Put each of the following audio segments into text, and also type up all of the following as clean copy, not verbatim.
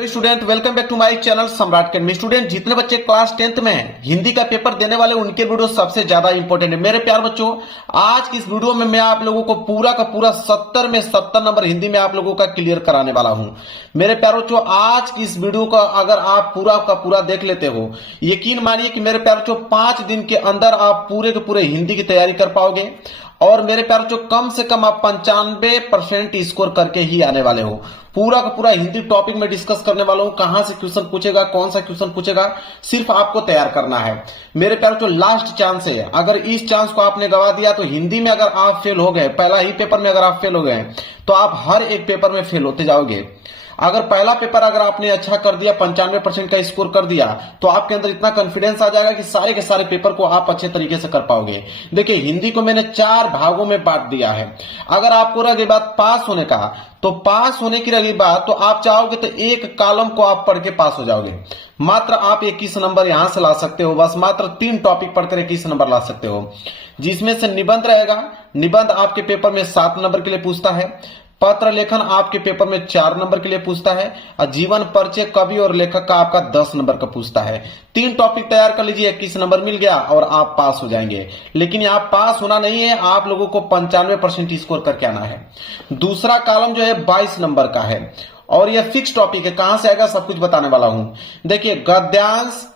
Student welcome back to my channel Samrat academy. Student जितने बच्चे class 10th में हैं हिंदी का पेपर देने वाले उनके वीडियो सबसे ज्यादा इंपॉर्टेंट है। मेरे प्यार बच्चों, आज की इस वीडियो में मैं आप लोगों को पूरा का पूरा 70 में 70 नंबर हिंदी में आप लोगों का क्लियर कराने वाला हूं। मेरे प्यार बच्चों, आज की इस वीडियो का अगर आप पूरा का पूरा देख लेते हो, यकीन मानिए कि मेरे प्यार बच्चों 5 दिन के अंदर आप पूरे के पूरे हिंदी की तैयारी कर पाओगे। और मेरे प्यार बच्चों कम से कम आप 95% स्कोर करके ही आने वाले हो। पूरा का पूरा हिंदी टॉपिक में डिस्कस करने वाला हूं, कहां से क्वेश्चन पूछेगा, कौन सा क्वेश्चन पूछेगा, सिर्फ आपको तैयार करना है। मेरे प्यार बच्चों लास्ट चांस है, अगर इस चांस को आपने गवा दिया तो हिंदी में अगर आप फेल हो गए, पहला ही पेपर में अगर आप फेल हो गए तो आप हर एक पेपर में फेल होते जाओगे। अगर पहला पेपर अगर आपने अच्छा कर दिया, 95% का स्कोर कर दिया, तो आपके अंदर इतना कॉन्फिडेंस आ जाएगा कि सारे के सारे पेपर को आप अच्छे तरीके से कर पाओगे। देखिए, हिंदी को मैंने 4 भागों में बांट दिया है। अगर आपको रही बात पास होने का, तो पास होने की रही बात तो आप चाहोगे तो एक कॉलम को आप पढ़ के पास हो जाओगे। मात्र आप 21 नंबर यहां से ला सकते हो, बस मात्र 3 टॉपिक पढ़कर 21 नंबर ला सकते हो, जिसमें से निबंध रहेगा। निबंध आपके पेपर में 7 नंबर के लिए पूछता है। पत्र लेखन आपके पेपर में 4 नंबर के लिए पूछता है। और जीवन परिचय कवि और लेखक का आपका 10 नंबर का पूछता है। 3 टॉपिक तैयार कर लीजिए, 21 नंबर मिल गया और आप पास हो जाएंगे। लेकिन यहाँ पास होना नहीं है, आप लोगों को 95% स्कोर करके आना है। दूसरा कॉलम जो है 22 नंबर का है और यह फिक्स टॉपिक है। कहां से आएगा सब कुछ बताने वाला हूं। देखिए, गद्यांश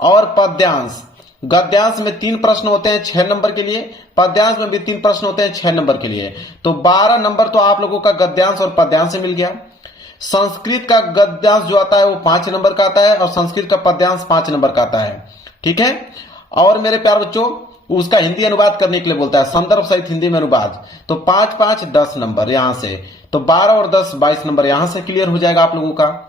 और पद्यांश। गद्यांश में 3 प्रश्न होते हैं 6 नंबर के लिए, पद्यांश में भी 3 प्रश्न होते हैं 6 नंबर के लिए। तो 12 नंबर तो आप लोगों का गद्यांश और पद्यांश से मिल गया। संस्कृत का गद्यांश जो आता है वो 5 नंबर का आता है और संस्कृत का पद्यांश 5 नंबर का आता है। ठीक है। और मेरे प्यार बच्चों, उसका हिंदी अनुवाद करने के लिए बोलता है, संदर्भ सहित हिंदी में अनुवाद। तो 5 5 10 नंबर यहां से, तो 12 और 10 22 नंबर यहां से क्लियर हो जाएगा आप लोगों का।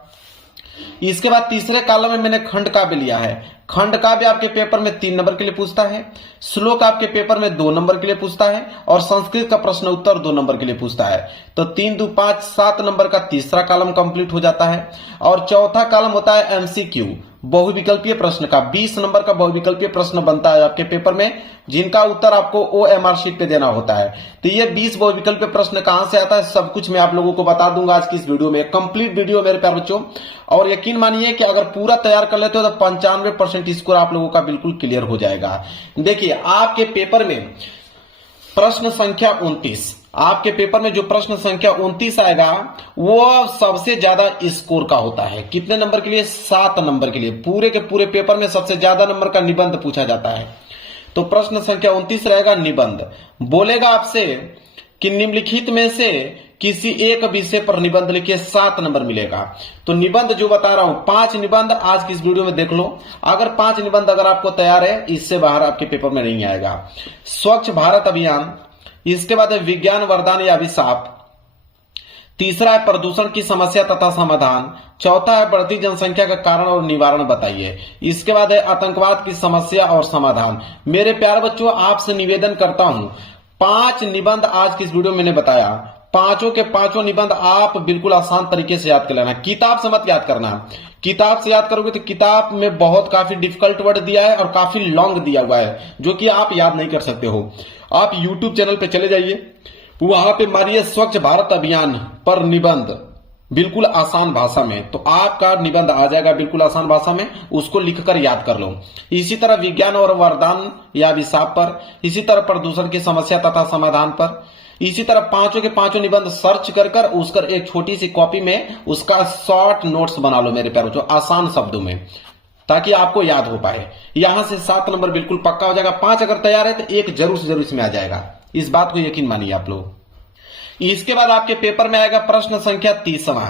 इसके बाद तीसरे कॉलम में मैंने खंड काव्य लिया है। खंड काव्य आपके पेपर में 3 नंबर के लिए पूछता है। श्लोक आपके पेपर में 2 नंबर के लिए पूछता है और संस्कृत का प्रश्न उत्तर 2 नंबर के लिए पूछता है। तो 3 2 5 7 नंबर का तीसरा कॉलम कंप्लीट हो जाता है। और चौथा कॉलम होता है एमसीक्यू, बहुविकल्पीय प्रश्न का। 20 नंबर का बहुविकल्पीय प्रश्न बनता है आपके पेपर में, जिनका उत्तर आपको ओएमआर शीट पे देना होता है। तो ये 20 बहुविकल्पीय प्रश्न कहां से आता है सब कुछ मैं आप लोगों को बता दूंगा आज की इस वीडियो में। कंप्लीट वीडियो मेरे प्यारे बच्चों, और यकीन मानिए कि अगर पूरा तैयार कर लेते हो तो 95% स्कोर आप लोगों का बिल्कुल क्लियर हो जाएगा। देखिए, आपके पेपर में प्रश्न संख्या 29, आपके पेपर में जो प्रश्न संख्या 29 आएगा वो सबसे ज्यादा स्कोर का होता है। कितने नंबर के लिए? 7 नंबर के लिए। पूरे के पूरे पेपर में सबसे ज्यादा नंबर का निबंध पूछा जाता है। तो प्रश्न संख्या 29 रहेगा निबंध। बोलेगा आपसे कि निम्नलिखित में से किसी एक विषय पर निबंध लिखिए, 7 नंबर मिलेगा। तो निबंध जो बता रहा हूं 5 निबंध आज की इस वीडियो में देख लो। अगर 5 निबंध अगर आपको तैयार है, इससे बाहर आपके पेपर में नहीं आएगा। स्वच्छ भारत अभियान, इसके बाद है विज्ञान वरदान या अभिशाप, तीसरा है प्रदूषण की समस्या तथा समाधान, चौथा है बढ़ती जनसंख्या का कारण और निवारण बताइए, इसके बाद है आतंकवाद की समस्या और समाधान। मेरे प्यारे बच्चों, आपसे निवेदन करता हूं 5 निबंध आज की इस वीडियो में मैंने बताया, पांचों के पांचों निबंध आप बिल्कुल आसान तरीके से याद कर लेना। किताब से मत याद करना। किताब से याद करोगे तो किताब में बहुत काफी डिफिकल्ट वर्ड दिया है और काफी लॉन्ग दिया हुआ है, जो कि आप याद नहीं कर सकते हो। आप YouTube चैनल पे चले जाइए, वहां पे मारिए स्वच्छ भारत अभियान पर निबंध, बिल्कुल आसान भाषा में, तो आपका निबंध आ जाएगा बिल्कुल आसान भाषा में। उसको लिखकर याद कर लो। इसी तरह विज्ञान और वरदान या अभिशाप पर, इसी तरह प्रदूषण की समस्या तथा समाधान पर, इसी तरह पांचों के पांचों निबंध सर्च कर उसकर एक छोटी सी कॉपी में उसका शॉर्ट नोट्स बना लो मेरे प्यारों, जो आसान शब्दों में, ताकि आपको याद हो पाए। यहां से 7 नंबर बिल्कुल पक्का हो जाएगा। 5 अगर तैयार है तो 1 जरूर से जरूर इसमें आ जाएगा, इस बात को यकीन मानिए आप लोग। इसके बाद आपके पेपर में आएगा प्रश्न संख्या 30वां।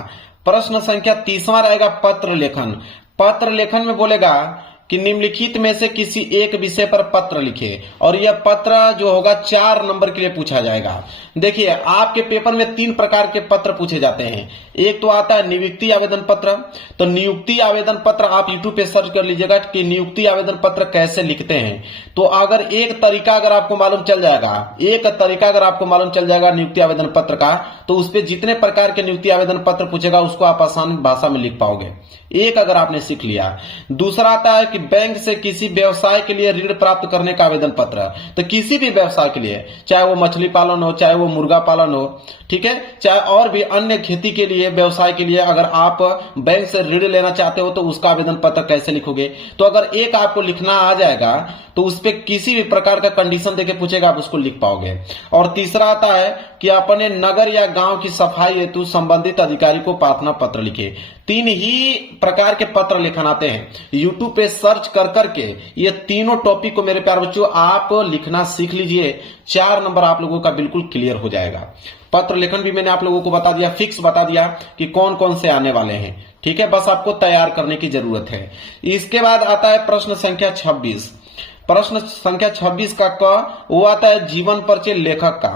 प्रश्न संख्या 30वां रहेगा पत्र लेखन। पत्र लेखन में बोलेगा कि निम्नलिखित में से किसी एक विषय पर पत्र लिखे, और यह पत्र जो होगा 4 नंबर के लिए पूछा जाएगा। देखिए, आपके पेपर में 3 प्रकार के पत्र पूछे जाते हैं। एक तो आता है नियुक्ति आवेदन पत्र। तो नियुक्ति आवेदन पत्र आप YouTube पे सर्च कर लीजिएगा कि नियुक्ति आवेदन पत्र कैसे लिखते हैं। तो अगर एक तरीका अगर आपको मालूम चल जाएगा, नियुक्ति आवेदन पत्र का, तो उस पर जितने प्रकार के नियुक्ति आवेदन पत्र पूछेगा उसको आप आसान भाषा में लिख पाओगे, एक अगर आपने सीख लिया। दूसरा आता है कि बैंक से किसी व्यवसाय के लिए ऋण प्राप्त करने का आवेदन पत्र। तो किसी भी व्यवसाय के लिए, चाहे वो मछली पालन हो, चाहे वो मुर्गा पालन हो, ठीक है, चाहे और भी अन्य खेती के लिए, व्यवसाय के लिए अगर आप बैंक से ऋण लेना चाहते हो तो उसका आवेदन पत्र कैसे लिखोगे। तो अगर एक आपको लिखना आ जाएगा तो उस पर किसी भी प्रकार का कंडीशन देके पूछेगा, आप उसको लिख पाओगे। और तीसरा आता है कि अपने नगर या गांव की सफाई हेतु संबंधित अधिकारी को प्रार्थना पत्र लिखे। 3 ही प्रकार के पत्र लिखन आते हैं। यूट्यूब पे सर्च कर करके ये तीनों टॉपिक को मेरे प्यारे बच्चों आप लिखना सीख लीजिए। 4 नंबर आप लोगों का बिल्कुल क्लियर हो जाएगा। पत्र लेखन भी मैंने आप लोगों को बता दिया, फिक्स बता दिया कि कौन कौन से आने वाले हैं, ठीक है, बस आपको तैयार करने की जरूरत है। इसके बाद आता है प्रश्न संख्या 26। प्रश्न संख्या 26 का वो आता है जीवन परिचय लेखक का।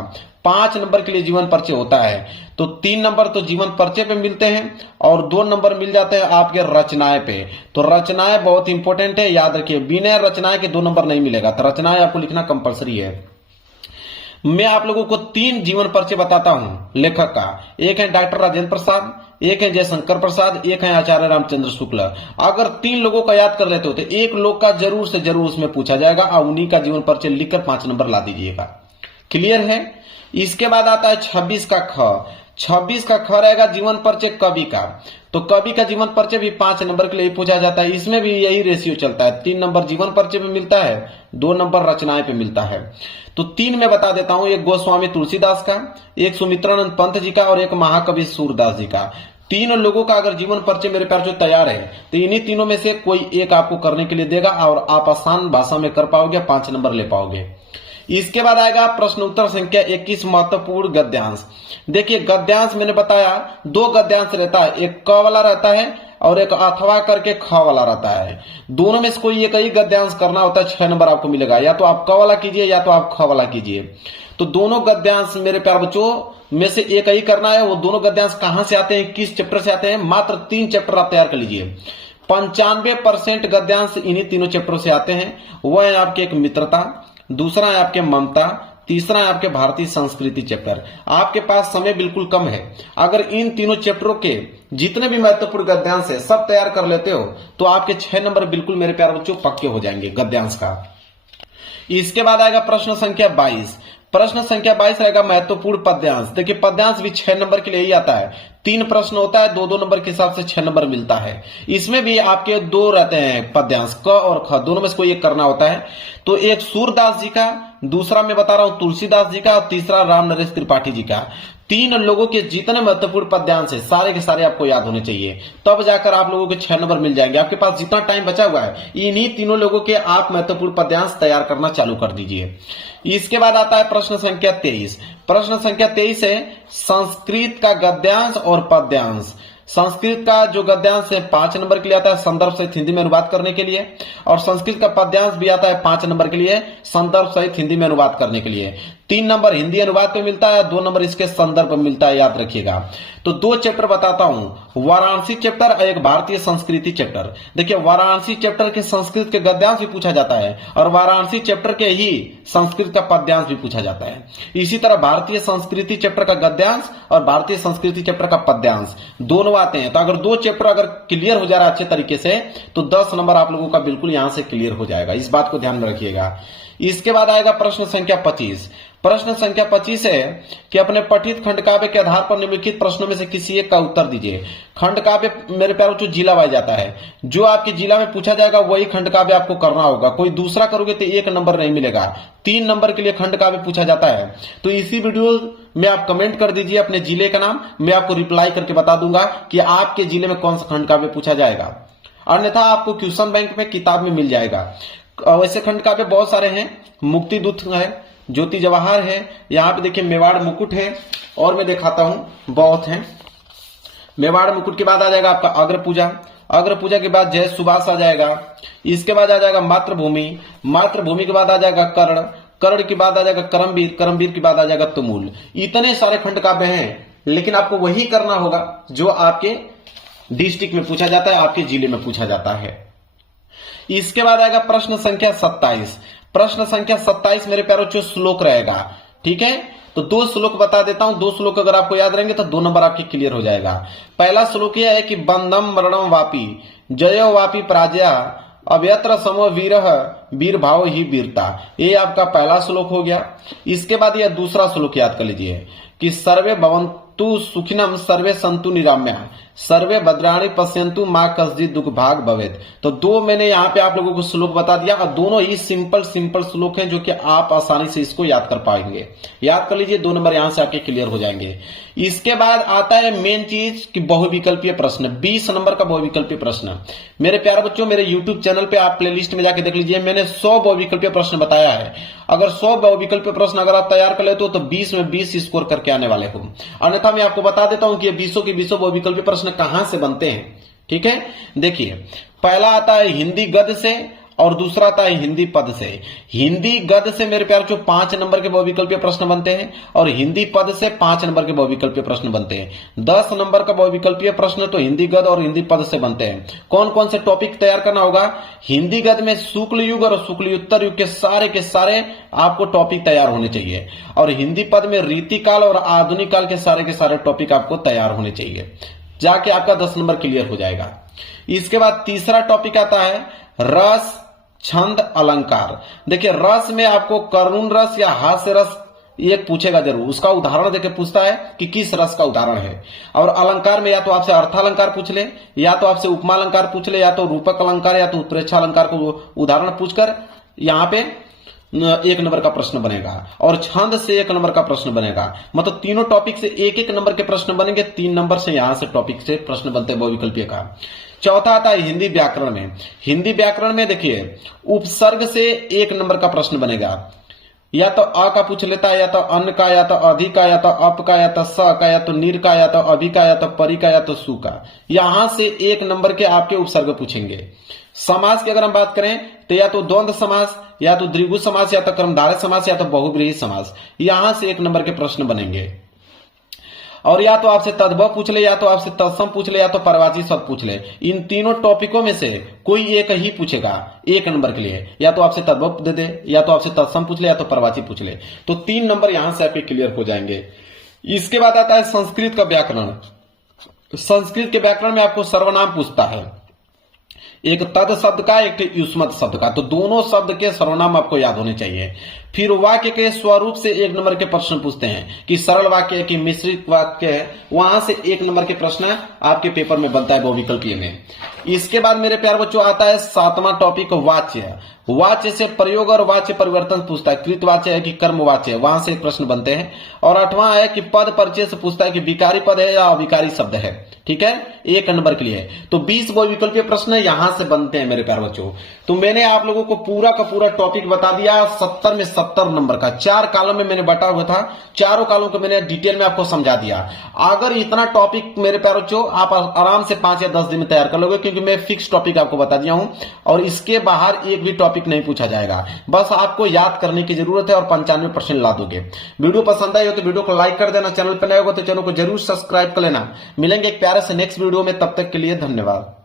5 नंबर के लिए जीवन परिचय होता है, तो 3 नंबर तो जीवन परिचय पे मिलते हैं और 2 नंबर मिल जाते हैं आपके रचनाएं पे। तो रचनाएं बहुत इंपॉर्टेंट है, याद रखिए, बिना रचनाएं के 2 नंबर नहीं मिलेगा, तो रचनाएं आपको लिखना कंपलसरी है। मैं आप लोगों को 3 जीवन परिचय बताता हूं लेखक का। एक है डॉक्टर राजेंद्र प्रसाद, एक है जयशंकर प्रसाद, एक है आचार्य रामचंद्र शुक्ल। अगर 3 लोगों का याद कर लेते हो तो एक लोग का जरूर से जरूर उसमें पूछा जाएगा और उन्हीं का जीवन परिचय लिखकर 5 नंबर ला दीजिएगा। क्लियर है। इसके बाद आता है 26 का ख। 26 का ख रहेगा जीवन परिचय कवि का। तो कवि का जीवन परिचय भी 5 नंबर के लिए पूछा जाता है। इसमें भी यही रेशियो चलता है, 3 नंबर जीवन परिचय में मिलता है, 2 नंबर रचनाएं पे मिलता है। तो 3 में बता देता हूं, एक गोस्वामी तुलसीदास का, एक सुमित्रानंद पंत जी का और एक महाकवि सूरदास जी का। 3 लोगों का अगर जीवन परिचय मेरे प्यार जो तैयार है तो इन्हीं तीनों में से कोई एक आपको करने के लिए देगा और आप आसान भाषा में कर पाओगे, 5 नंबर ले पाओगे। इसके बाद आएगा प्रश्न उत्तर संख्या 21 महत्वपूर्ण गद्यांश। देखिए गद्यांश मैंने बताया 2 गद्यांश रहता है, एक क वाला रहता है और एक अथवा करके ख वाला रहता है। दोनों में से कोई एक ही गद्यांश करना होता है, 6 नंबर आपको मिलेगा। या तो आप क वाला कीजिए या तो आप ख वाला कीजिए। तो दोनों गद्यांश मेरे प्यार बच्चों में से एक ही करना है। वो दोनों गद्यांश कहां से आते हैं, किस चैप्टर से आते हैं, मात्र 3 चैप्टर आप तैयार कर लीजिए। 95% गद्यांश इन्हीं तीनों चैप्टरों से आते हैं। वह है आपके एक मित्रता, दूसरा है आपके ममता, तीसरा है आपके भारतीय संस्कृति चैप्टर। आपके पास समय बिल्कुल कम है, अगर इन तीनों चैप्टरों के जितने भी महत्वपूर्ण गद्यांश है सब तैयार कर लेते हो तो आपके 6 नंबर बिल्कुल मेरे प्यारे बच्चों पक्के हो जाएंगे गद्यांश का। इसके बाद आएगा प्रश्न संख्या 22। प्रश्न संख्या 22 रहेगा महत्वपूर्ण पद्यांश। देखिए पद्यांश भी 6 नंबर के लिए ही आता है। 3 प्रश्न होता है, 2-2 नंबर के हिसाब से 6 नंबर मिलता है। इसमें भी आपके 2 रहते हैं पद्यांश, क और ख, दोनों में से कोई एक करना होता है। तो एक सूरदास जी का, दूसरा मैं बता रहा हूं तुलसीदास जी का और तीसरा राम नरेश त्रिपाठी जी का। 3 लोगों के जितने महत्वपूर्ण पद्यांश है सारे के सारे आपको याद होने चाहिए, तब जाकर आप लोगों के 6 नंबर मिल जाएंगे। आपके पास जितना टाइम बचा हुआ है इन्हीं तीनों लोगों के आप महत्वपूर्ण पद्यांश तैयार करना चालू कर दीजिए। इसके बाद आता है प्रश्न संख्या 23। प्रश्न संख्या 23 है संस्कृत का गद्यांश और पद्यांश। संस्कृत का जो गद्यांश है 5 नंबर के लिए आता है संदर्भ सहित हिंदी में अनुवाद करने के लिए, और संस्कृत का पद्यांश भी आता है 5 नंबर के लिए संदर्भ सहित हिंदी में अनुवाद करने के लिए। 3 नंबर हिंदी अनुवाद पे मिलता है, 2 नंबर इसके संदर्भ में मिलता है, याद रखिएगा। तो 2 चैप्टर बताता हूं, वाराणसी चैप्टर और एक भारतीय संस्कृति चैप्टर। देखिए वाराणसी चैप्टर के संस्कृत के गद्यांश भी पूछा जाता है और वाराणसी चैप्टर के ही संस्कृत का पद्यांश भी पूछा जाता है। इसी तरह भारतीय संस्कृति चैप्टर का गद्यांश और भारतीय संस्कृति चैप्टर का पद्यांश दोनों आते हैं। तो अगर 2 चैप्टर अगर क्लियर हो जा रहा है अच्छे तरीके से तो 10 नंबर आप लोगों का बिल्कुल यहां से क्लियर हो जाएगा, इस बात को ध्यान में रखिएगा। इसके बाद आएगा प्रश्न संख्या 25। प्रश्न संख्या 25 है कि अपने पठित खंड काव्य के आधार पर निम्नलिखित प्रश्नों में से किसी एक का उत्तर दीजिए। खंड काव्य मेरे प्यारों जो जिला वाइज जाता है, जो आपके जिला में पूछा जाएगा वही खंड काव्य आपको करना होगा। कोई दूसरा करोगे तो 1 नंबर नहीं मिलेगा। 3 नंबर के लिए खंड काव्य पूछा जाता है। तो इसी वीडियो में आप कमेंट कर दीजिए अपने जिले का नाम, मैं आपको रिप्लाई करके बता दूंगा कि आपके जिले में कौन सा खंड काव्य पूछा जाएगा। अन्यथा आपको क्वेश्चन बैंक में किताब में मिल जाएगा। वैसे खंड काव्य बहुत सारे हैं, मुक्ति दूत है, ज्योति जवाहर है, यहाँ पे देखिए मेवाड़ मुकुट है, और मैं दिखाता हूं बहुत है। मेवाड़ मुकुट के बाद आ जाएगा आपका अग्र पूजा, अग्र पूजा के बाद जय सुभाष आ जाएगा। इसके बाद आ जाएगा मातृभूमि, मातृभूमि के बाद आ जाएगा कर्ण, कर्ण के बाद आ जाएगा करमवीर, करमवीर के बाद आ जाएगा तुमुल। इतने सारे खंड काव्य हैं, लेकिन आपको वही करना होगा जो आपके डिस्ट्रिक्ट में पूछा जाता है, आपके जिले में पूछा जाता है। इसके बाद आएगा प्रश्न संख्या 27। प्रश्न संख्या 27 मेरे प्यारों जो श्लोक रहेगा, ठीक है। तो 2 श्लोक बता देता हूं, 2 श्लोक अगर आपको याद रहेंगे तो 2 नंबर आपके क्लियर हो जाएगा। पहला श्लोक यह है कि बंधम मरणम वापी जयो वापी पराजया अभ्यत्र समो वीरः वीर भाव ही वीरता। ये आपका पहला श्लोक हो गया। इसके बाद यह दूसरा श्लोक याद कर लीजिए कि सर्वे भवन्तु सुखिनम सर्वे सन्तु निराम्या सर्वे भद्राणि पश्यन्तु मां कश्चित् दुख भाग भवेत्। तो दो मैंने यहाँ पे आप लोगों को श्लोक बता दिया और दोनों ही सिंपल श्लोक हैं जो कि आप आसानी से इसको याद कर पाएंगे। याद कर लीजिए, 2 नंबर यहां से आपके क्लियर हो जाएंगे। इसके बाद आता है मेन चीज कि बहुविकल्पीय प्रश्न, 20 नंबर का बहुविकल्पीय प्रश्न। मेरे प्यारे बच्चों, मेरे यूट्यूब चैनल पे आप प्लेलिस्ट में जाके देख लीजिए, मैंने 100 बहुविकल्पीय प्रश्न बताया है। अगर 100 बहुविकल्पीय प्रश्न अगर आप तैयार कर लेते हो तो 20 में 20 स्कोर करके आने वाले हो। अन्यथा मैं आपको बता देता हूं कि ये 20 के 20 बहुविकल्पीय प्रश्न कहां से बनते हैं। ठीक है, देखिए पहला आता है हिंदी गद्य से और दूसरा आता है हिंदी पद से। हिंदी गद्य से मेरे प्यार जो 5 नंबर के बहुविकल्पीय प्रश्न बनते हैं और हिंदी पद से 5 नंबर के बहुविकल्पीय प्रश्न बनते हैं। 10 नंबर का बहुविकल्पीय प्रश्न तो हिंदी गद्य और हिंदी पद से बनते हैं। कौन कौन से टॉपिक तैयार करना होगा? हिंदी गद्य में शुक्ल युग और शुक्लयुत्तर युग के सारे आपको टॉपिक तैयार होने चाहिए और हिंदी पद में रीतिकाल और आधुनिक काल के सारे टॉपिक आपको तैयार होने चाहिए, जाके आपका 10 नंबर क्लियर हो जाएगा। इसके बाद तीसरा टॉपिक आता है रस छंद अलंकार। देखिए रस में आपको करुण रस या हास्य रस एक पूछेगा जरूर, उसका उदाहरण देके पूछता है कि किस रस का उदाहरण है। और अलंकार में या तो आपसे अर्थालंकार पूछ ले, या तो आपसे उपमा अलंकार पूछ ले, या तो रूपक अलंकार या तो उत्प्रेक्षा अलंकार को उदाहरण पूछकर यहाँ पे 1 नंबर का प्रश्न बनेगा और छंद से 1 नंबर का प्रश्न बनेगा। मतलब तीनों टॉपिक से 1-1 नंबर के प्रश्न बनेंगे। 3 नंबर से यहां से टॉपिक से प्रश्न बनते हैं बहुविकल्पीय का। चौथा आता है हिंदी व्याकरण में। हिंदी व्याकरण में देखिए उपसर्ग से 1 नंबर का प्रश्न बनेगा। या तो अ का पूछ लेता है, या तो अन्न का, या तो अधि का, या तो अप का, या तो स का, या तो निर का, या तो अभि का, या तो परि का, या तो सु का। यहां से 1 नंबर के आपके उपसर्ग पूछेंगे। समास की अगर हम बात करें तो या तो द्वंद्व समास, या तो द्विगु समास, या तो कर्मधारय समास, या तो बहुव्रीहि समास। यहां से 1 नंबर के प्रश्न बनेंगे। और या तो आपसे तद्भव पूछ ले, या तो आपसे तत्सम पूछ ले, या तो परवाची शब्द पूछ ले। इन तीनों टॉपिकों में से कोई एक ही पूछेगा 1 नंबर के लिए। या तो आपसे तद्भव दे दे, या तो आपसे तत्सम पूछ ले, या तो परवाची पूछ ले। तो 3 नंबर यहां से आपके क्लियर हो जाएंगे। इसके बाद आता है संस्कृत का व्याकरण। संस्कृत के व्याकरण में आपको सर्वनाम पूछता है, एक तद शब्द का, एक युष्मत शब्द का। तो दोनों शब्द के सर्वनाम आपको याद होने चाहिए। फिर वाक्य के स्वरूप से 1 नंबर के प्रश्न पूछते हैं कि सरल वाक्य है कि मिश्रित वाक्य है। वहां से 1 नंबर के प्रश्न आपके पेपर में बनता है बहुविकल्पीय में। इसके बाद मेरे प्यारे बच्चों आता है 7वां टॉपिक वाच्य। वाच्य से प्रयोग और वाच्य परिवर्तन पूछता है, कृतवाच्य है कि कर्मवाच्य है, वहां से प्रश्न बनते हैं। और 8वां है कि पद परिचय से पूछता है कि विकारी पद है या अविकारी शब्द है। ठीक है, 1 नंबर के लिए। तो 20 बहुविकल्पीय प्रश्न यहां से बनते हैं मेरे प्यारे बच्चों। तो मैंने आप लोगों को पूरा का पूरा टॉपिक बता दिया। 70 में 70 नंबर का 4 कॉलम में मैंने बटा हुआ था। चारों कॉलम को मैंने डिटेल में आपको समझा दिया। अगर इतना टॉपिक मेरे प्यारे बच्चों आप आराम से 5 या 10 दिन में तैयार कर लोगे, क्योंकि मैं फिक्स टॉपिक आपको बता दिया हूं और इसके बाहर एक भी टॉपिक नहीं पूछा जाएगा। बस आपको याद करने की जरूरत है और 95% ला दोगे। वीडियो पसंद आई हो तो वीडियो को लाइक कर देना, चैनल पर नए हो तो चैनल को जरूर सब्सक्राइब कर लेना। मिलेंगे एक प्यारे से नेक्स्ट वीडियो में, तब तक के लिए धन्यवाद।